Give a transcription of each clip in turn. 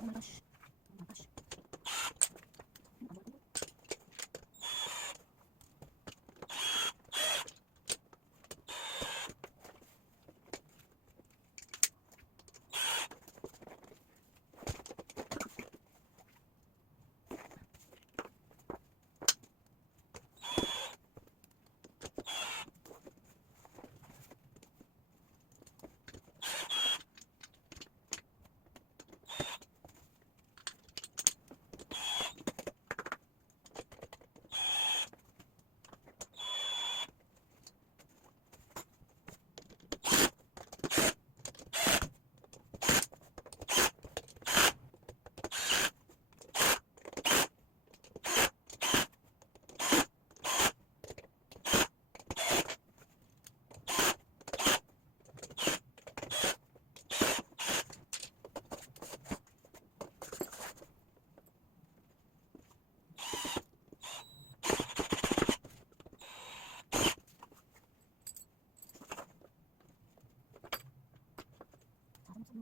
我们当。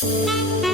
Música